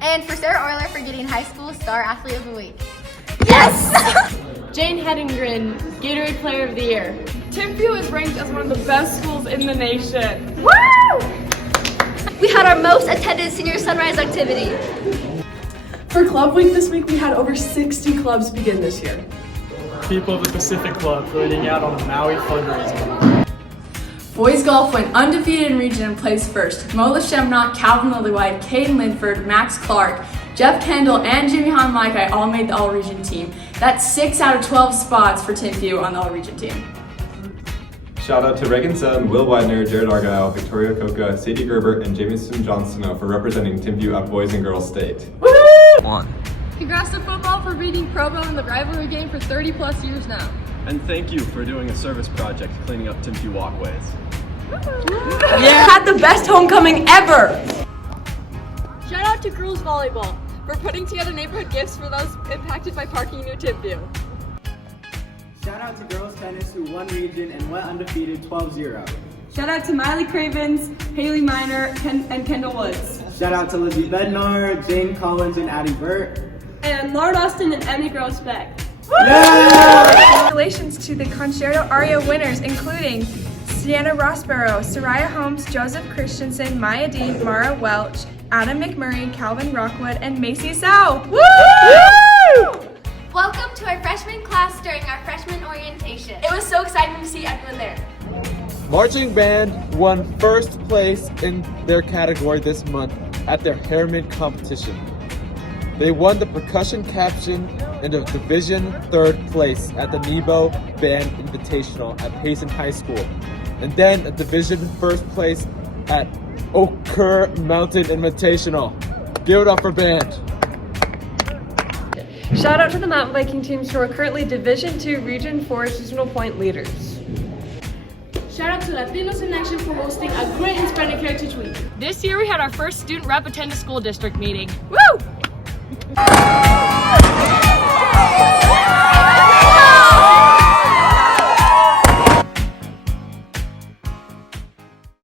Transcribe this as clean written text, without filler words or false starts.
And for Sarah Oyler for getting High School Star Athlete of the Week. Yes! Jane Hedingren, Gatorade Player of the Year. Timpview is ranked as one of the best schools in the nation. Woo! We had our most attended senior sunrise activity. For Club Week this week, we had over 60 clubs begin this year. People of the Pacific Club leading out on the Maui Fundraiser. Boys golf went undefeated in region and placed first. Mo Lashemnock, Calvin Lillywhite, Caden Linford, Max Clark, Jeff Kendall, and Jimmy Hanmaikai all made the all-region team. That's 6 out of 12 spots for Timpview on the all-region team. Shout out to Regan Sun, Will Weidner, Jared Argyle, Victoria Coca, Sadey Gerber, and Jamison Johstoneaux for representing Timpview at Boys and Girls State. One. Congrats to football for beating Provo in the Rivalry Game for 30 plus years now. And thank you for doing a service project cleaning up Timpview walkways. Yeah, had the best homecoming ever! Shout out to girls volleyball for putting together neighborhood gifts for those impacted by parking in New Timpview. Shout out to girls tennis who won region and went undefeated 12-0. Shout out to Miley Cravens, Haley Miner, and Kendall Woods. Shout out to Lizzie Bednar, Jane Collins, and Addie Burt. And Lord Austin and Emmy Grosbeck. Yeah! Congratulations to the Concerto Aria winners, including Sienna Rossborough, Soraya Holmes, Joseph Christensen, Maya Dean, Mara Welch, Adam McMurray, Calvin Rockwood, and Macy Sow. Woo! Woo! Welcome to our freshman class during our freshman orientation. It was so exciting to see everyone there. Marching band won first place in their category this month at their Harriman competition. They won the percussion caption in the division 3rd place at the Nebo Band Invitational at Payson High School, and then a division 1st place at Okur Mountain Invitational. Give it up for band. Shout out to the mountain biking teams who are currently Division II Region 4 Seasonal Point leaders. Shout out to Latinos in Action for hosting a great Hispanic Heritage Week. This year we had our first student rep attend a school district meeting. Woo!